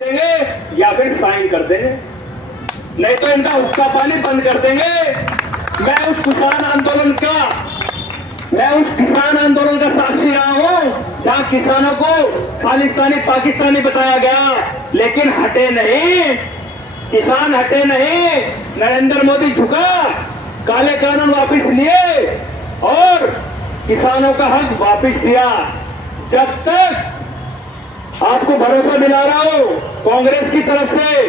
देंगे या फिर साइन कर देंगे, नहीं तो इनका हुक्का पानी बंद कर देंगे। मैं उस किसान आंदोलन का साक्षी रहा हूं जहां किसानों को खालिस्तानी पाकिस्तानी बताया गया, लेकिन हटे नहीं, किसान हटे नहीं। नरेंद्र मोदी झुका, काले कानून वापस लिए और किसानों का हक वापस दिया। जब तक आपको भरोसा दिला रहा हूं कांग्रेस की तरफ से,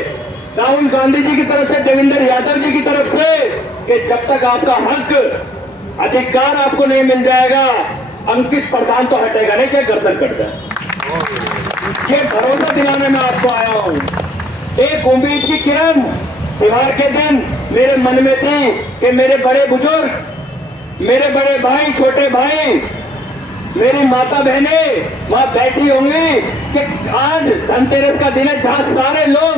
राहुल गांधी जी की तरफ से, देवेंद्र यादव जी की तरफ से, कि जब तक आपका हक अधिकार आपको नहीं मिल जाएगा, अंकित प्रधान तो हटेगा नहीं, चाहे गर्दन कट जाए। ये भरोसा दिलाने में आपको आया हूं। एक उम्मीद की किरण त्योहार के दिन मेरे मन में थी कि मेरे बड़े बुजुर्ग, मेरे बड़े भाई, छोटे भाई, मेरी माता बहनें वहां बैठी होंगी कि आज धनतेरस का दिन है जहां सारे लोग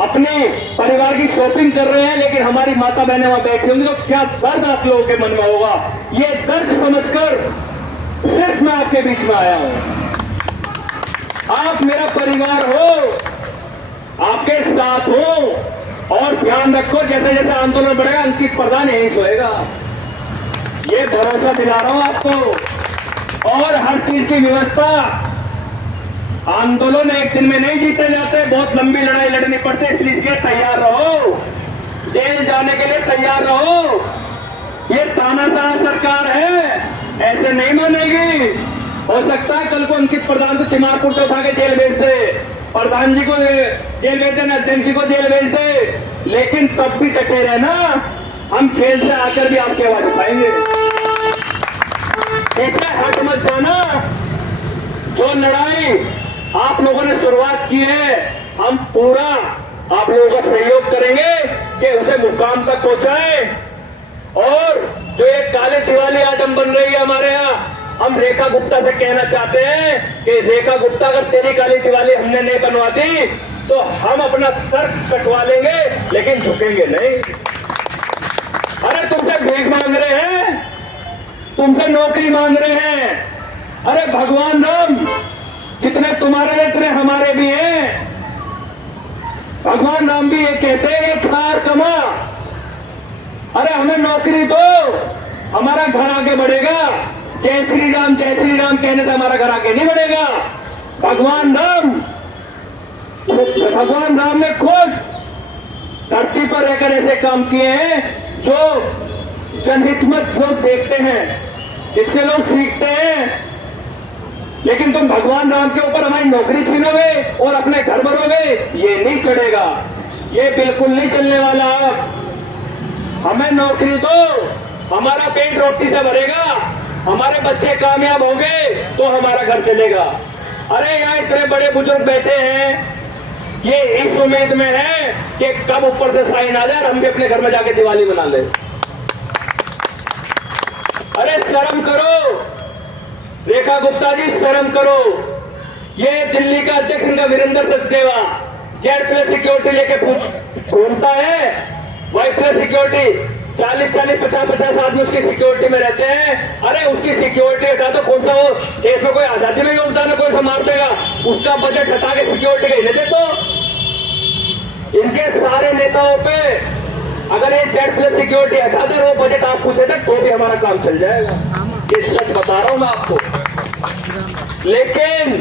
अपने परिवार की शॉपिंग कर रहे हैं, लेकिन हमारी माता बहनें वहां बैठी होंगी, तो क्या दर्द आप लोगों के मन में होगा। ये दर्द समझकर सिर्फ मैं आपके बीच में आया हूं। आप मेरा परिवार हो, आपके साथ हो, और ध्यान रखो जैसे जैसे आंदोलन बढ़ेगा अंकित प्रधान यही सोएगा, ये भरोसा दिला रहा हूं आपको। और हर चीज की व्यवस्था, आंदोलन एक दिन में नहीं जीते जाते, बहुत लंबी लड़ाई लड़नी पड़ती है, इसलिए तैयार रहो, जेल जाने के लिए तैयार रहो। ये तानाशाह सरकार है, ऐसे नहीं मानेगी। हो सकता है कल को अंकित प्रधान को तिमारपुर से उठा के जेल भेज दे, प्रधान जी को जेल भेज दे, अध्यक्ष जी को जेल भेज दे, लेकिन तब भी डटे रहना, हम जेल से आकर भी आपकी आवाज उठाएंगे। पीछे हट मत जाना। जो लड़ाई आप लोगों ने शुरुआत की है, हम पूरा आप लोगों का सहयोग करेंगे कि उसे मुकाम तक पहुंचाएं। और जो ये काली दिवाली आज हम बन रही है हमारे यहाँ, हम रेखा गुप्ता से कहना चाहते हैं कि रेखा गुप्ता, अगर तेरी काली दिवाली हमने नहीं बनवाती तो हम अपना सर कटवा लेंगे, लेकिन झुकेंगे नहीं। अरे तुमसे भीख मांग रहे हैं, तुमसे नौकरी मांग रहे हैं। अरे भगवान राम जितने तुम्हारे लिए उतने हमारे भी हैं। भगवान राम भी ये कहते हैं कि खार कमा, अरे हमें नौकरी दो, हमारा घर आगे बढ़ेगा। जय श्री राम कहने से हमारा घर आगे नहीं बढ़ेगा। भगवान राम ने खुद धरती पर रहकर ऐसे काम किए हैं जो जनहित में लोग देखते हैं, जिससे लोग सीखते हैं। लेकिन तुम भगवान राम के ऊपर हमारी नौकरी छीनोगे और अपने घर भरोगे, ये नहीं चढ़ेगा, ये बिल्कुल नहीं चलने वाला। हमें नौकरी दो, हमारा पेट रोटी से भरेगा, हमारे बच्चे कामयाब होंगे तो हमारा घर चलेगा। अरे यहाँ इतने बड़े बुजुर्ग बैठे हैं, ये इस उम्मीद में है कि कब ऊपर से साइन आ जाए, हम भी अपने घर में जाके दिवाली मना ले। अरे शर्म करो रेखा गुप्ता जी, शर्म करो। ये दिल्ली का अध्यक्ष इनका Virendra Sachdeva Z plus security लेके घूमता है, वाई प्लस सिक्योरिटी, 40-50 आदमी उसकी सिक्योरिटी में रहते हैं। अरे उसकी सिक्योरिटी हटा दो, कौन सा वो देश में कोई आजादी में योगदान है, कोई संभाल देगा, उसका बजट हटा के सिक्योरिटी का हिलने दे। तो इनके सारे नेताओं पे अगर ये जेड प्लस सिक्योरिटी हटा दे, वो बजट आपको दे दे, तो भी हमारा काम चल जाएगा। ये सच बता रहा हूं मैं आपको। लेकिन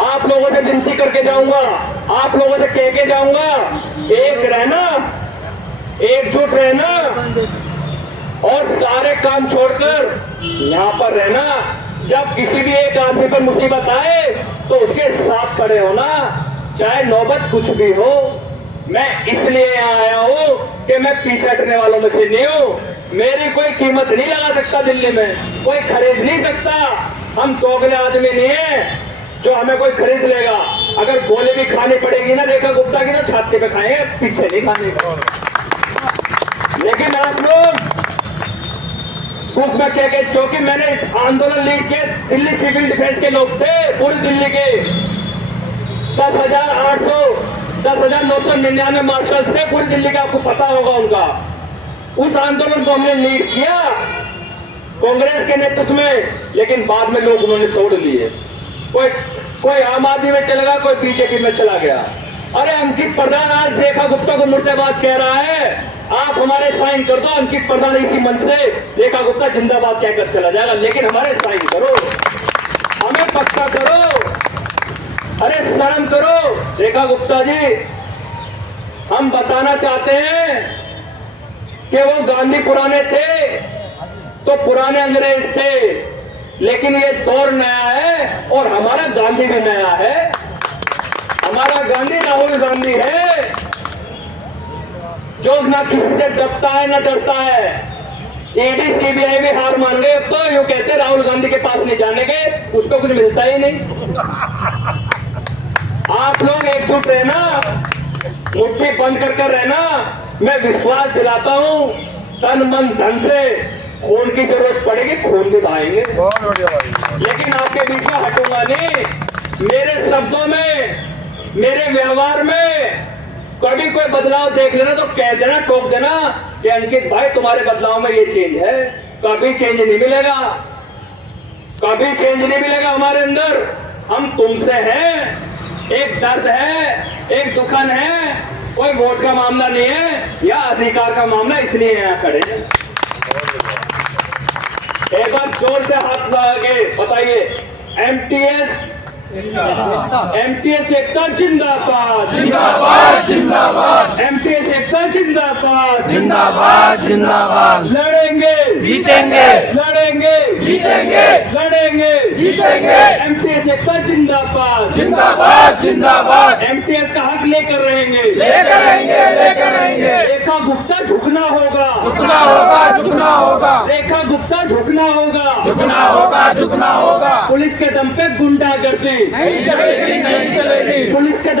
आप लोगों से विनती करके जाऊंगा, आप लोगों से कह के जाऊंगा, एक रहना, एकजुट रहना और सारे काम छोड़कर यहां पर रहना। जब किसी भी एक आदमी पर मुसीबत आए तो उसके साथ खड़े होना, चाहे नौबत कुछ भी हो। मैं इसलिए यहां आया हूं कि मैं पीछे हटने वालों में से नहीं हूं। मेरी कोई कीमत नहीं लगा सकता, दिल्ली में कोई खरीद नहीं सकता। हम दोगले आदमी नहीं है जो हमें कोई खरीद लेगा। अगर गोली भी खानी पड़ेगी ना रेखा गुप्ता की, तो छाती पे खाएंगे, पीछे नहीं खाने का। लेकिन आप लोग बुक में कह के, क्योंकि मैंने आंदोलन लीड किया, दिल्ली सिविल डिफेंस के लोग थे पूरी दिल्ली के, 10,999 मार्शल्स थे पूरी दिल्ली का, आपको पता होगा उनका। उस आंदोलन को हमने लीड किया कांग्रेस के नेतृत्व में, लेकिन बाद में लोग उन्होंने तोड़ लिए। कोई कोई आम आदमी में चला गया, कोई बीजेपी में चला गया। अरे अंकित प्रधान आज रेखा गुप्ता को मुर्दाबाद कह रहा है, आप हमारे साइन कर दो, अंकित प्रधान इसी मन से रेखा गुप्ता जिंदाबाद कहकर चला जाएगा, लेकिन हमारे साइन करो, हमें पक्का करो। अरे शर्म करो रेखा गुप्ता जी। हम बताना चाहते हैं कि वो गांधी पुराने थे तो पुराने अंग्रेज थे, लेकिन ये दौर नया है और हमारा गांधी भी नया है। हमारा गांधी राहुल गांधी है, जो ना किसी से डरता है ना डरता है। ईडी सीबीआई भी हार मान गए, तो यूं कहते राहुल गांधी के पास नहीं जाने के, उसको कुछ मिलता ही नहीं। आप लोग एकजुट रहना, मुट्ठी बंद कर रहना। मैं विश्वास दिलाता हूं, तन मन धन से, खून की जरूरत पड़ेगी खून भी बहाएंगे, लेकिन आपके बीच में हटूंगा नहीं। मेरे शब्दों में, मेरे व्यवहार में कभी कोई बदलाव देख लेना तो कह देना, टोक देना कि अंकित भाई तुम्हारे बदलाव में ये चेंज है। कभी चेंज नहीं मिलेगा, कभी चेंज नहीं मिलेगा हमारे अंदर। हम तुमसे हैं, एक दर्द है, एक दुखन है, कोई वोट का मामला नहीं है या अधिकार का मामला, इसलिए यहाँ खड़े हैं। एक बार जोर से हाथ लगा के बताइए, एमटीएस एमटीएस एकता जिंदाबाद, जिंदाबाद जिंदाबाद, एमटीएस एकता जिंदाबाद, जिंदाबाद जिंदाबाद, लड़ेंगे जीतेंगे, लड़ेंगे जीतेंगे, लड़ेंगे जीतेंगे, एमटीएस एकता जिंदाबाद, जिंदाबाद जिंदाबाद, एमटीएस का हक लेकर रहेंगे, लेकर रहेंगे, लेकर रहेंगे। रेखा गुप्ता झुकना होगा, झुकना होगा, झुकना होगा, रेखा गुप्ता झुकना होगा, झुकना होगा, झुकना होगा। पुलिस के दम पे गुंडागर्दी नहीं चलेगी, नहीं चलेगी। पुलिस के